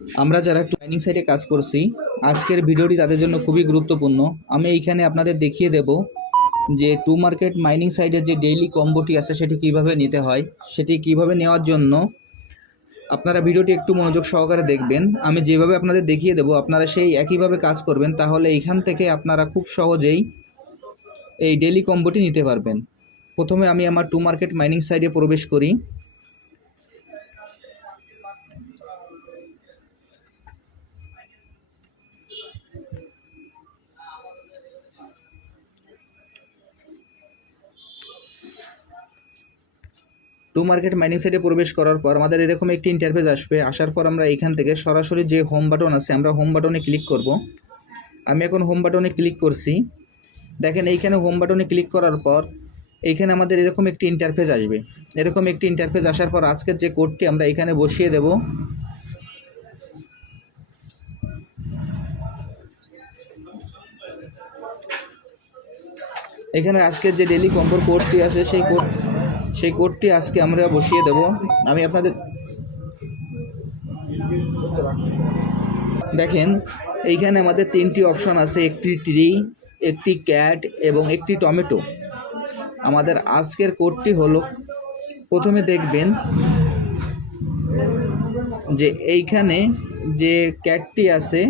আমরা যারা একটু মাইনিং সাইটে কাজ করছি, আজকের ভিডিওটি তাদের জন্য খুবই গুরুত্বপূর্ণ। আমি এইখানে আপনাদের দেখিয়ে দেব যে টু মার্কেট মাইনিং সাইটের যে ডেইলি কম্বোটি আছে সেটি কিভাবে নিতে হয়। সেটি কিভাবে নেওয়ার জন্য আপনারা ভিডিওটি একটু মনোযোগ সহকারে দেখবেন। আমি যেভাবে আপনাদের দেখিয়ে দেব আপনারা সেই একইভাবে কাজ করবেন, তাহলে এইখান থেকে আপনারা খুব সহজেই এই ডেইলি কম্বোটি নিতে পারবেন। প্রথমে আমি আমার টু মার্কেট মাইনিং সাইটে প্রবেশ করি। টু মার্কেট মাইনিং সাইটে প্রবেশ করার পর আমাদের এরকম একটি ইন্টারফেস আসবে। আসার পর আমরা এখান থেকে সরাসরি যে হোম বাটন আছে আমরা হোম বাটনে ক্লিক করব। আমি এখন হোম বাটনে ক্লিক করছি। দেখেন এইখানে হোম বাটনে ক্লিক করার পর এইখানে আমাদের এরকম একটি ইন্টারফেস আসবে। এরকম একটি ইন্টারফেস আসার পর আজকের যে কোডটি আমরা এখানে বসিয়ে দেব। এখানে আজকের যে ডেইলি কম্বোর কোডটি আছে সেই কোডটি আজকে আমরা বসিয়ে দেব। আমি আপনাদের দেখেন এইখানে আমাদের তিনটি অপশন আছে, একটি ট্রি, একটি ক্যাট এবং একটি টমেটো। আমাদের আজকের কোডটি হলো, প্রথমে দেখবেন যে এইখানে যে ক্যাটটি আছে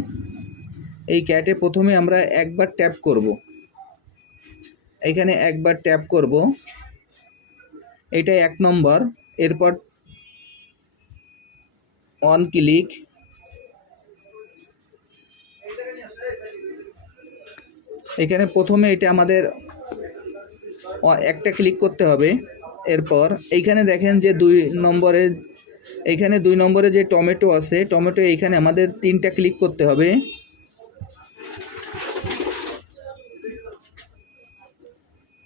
এই ক্যাটে প্রথমে আমরা একবার ট্যাপ করব। এইখানে একবার ট্যাপ করব, এটা 1 নম্বর। এরপর অন ক্লিক, এখানে প্রথমে এটা আমাদের একটা ক্লিক করতে হবে। এরপর এইখানে দেখেন যে 2 নম্বরে, এইখানে 2 নম্বরে যে টমেটো আছে, টমেটো এইখানে আমাদের 3টা ক্লিক করতে হবে।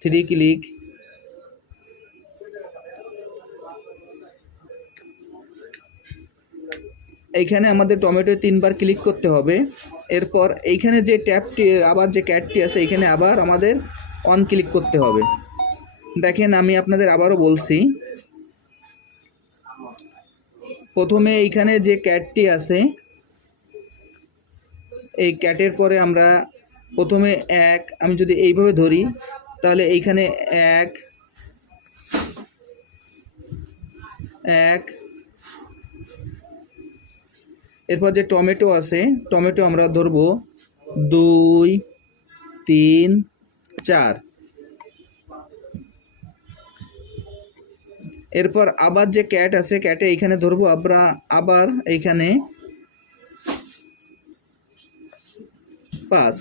থ্রি ক্লিক, এইখানে আমাদের টমেটো 3বার ক্লিক করতে হবে। এরপর এইখানে যে ট্যাবটি আবার যে ক্যাটটি আছে এইখানে আবার আমাদের অন ক্লিক করতে হবে। দেখেন আমি আপনাদের আবারও বলছি, প্রথমে এইখানে যে ক্যাটটি আছে এই ক্যাটের পরে আমরা প্রথমে আমি যদি এইভাবে ধরি তাহলে এইখানে এক, এরপর যে টমেটো আছে টমেটো আমরা ধরবো 2, 3, 4। এরপর আবার যে ক্যাট আছে ক্যাটে এইখানে ধরবো আমরা আবার এইখানে 5।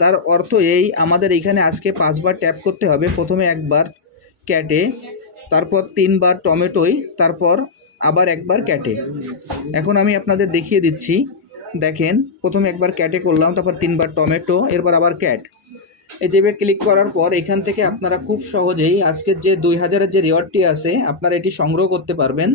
তার অর্থ এই আমাদের এইখানে আজকে 5বার ট্যাপ করতে হবে। প্রথমে একবার ক্যাটে, তারপর 3বার টমেটোয়, তারপর আবার একবার ক্যাটে। এখন আমি আপনাদের দেখিয়ে দিচ্ছি। দেখেন প্রথমে একবার ক্যাটে করলাম, তারপর 3বার টমেটো, এরপর আবার ক্যাট। এই যেভাবে ক্লিক করার পর এখান থেকে আপনারা খুব সহজেই আজকের যে 2000-এর যে রিওয়ার্ডটি আছে আপনারা এটি সংগ্রহ করতে পারবেন।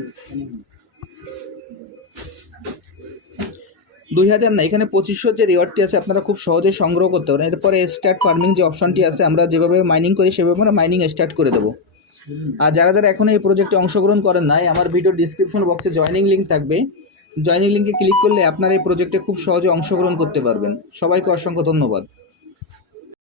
2000 না, এখানে 2500 যে রিওয়ার্ডটি আছে আপনারা খুব সহজেই সংগ্রহ করতে পারেন। এরপরে স্টার্ট ফার্মিং যে অপশনটি আছে আমরা যেভাবে মাইনিং করি সেভাবে আমরা মাইনিং স্টার্ট করে দেবো। আর যারা যারা এখনও এই প্রজেক্টে অংশগ্রহণ করেন নাই, আমার ভিডিও ডিসক্রিপশন বক্সে জয়েনিং লিঙ্ক থাকবে। জয়েনিং লিঙ্কে ক্লিক করলে আপনারা এই প্রজেক্টে খুব সহজে অংশগ্রহণ করতে পারবেন। সবাইকে অসংখ্য ধন্যবাদ।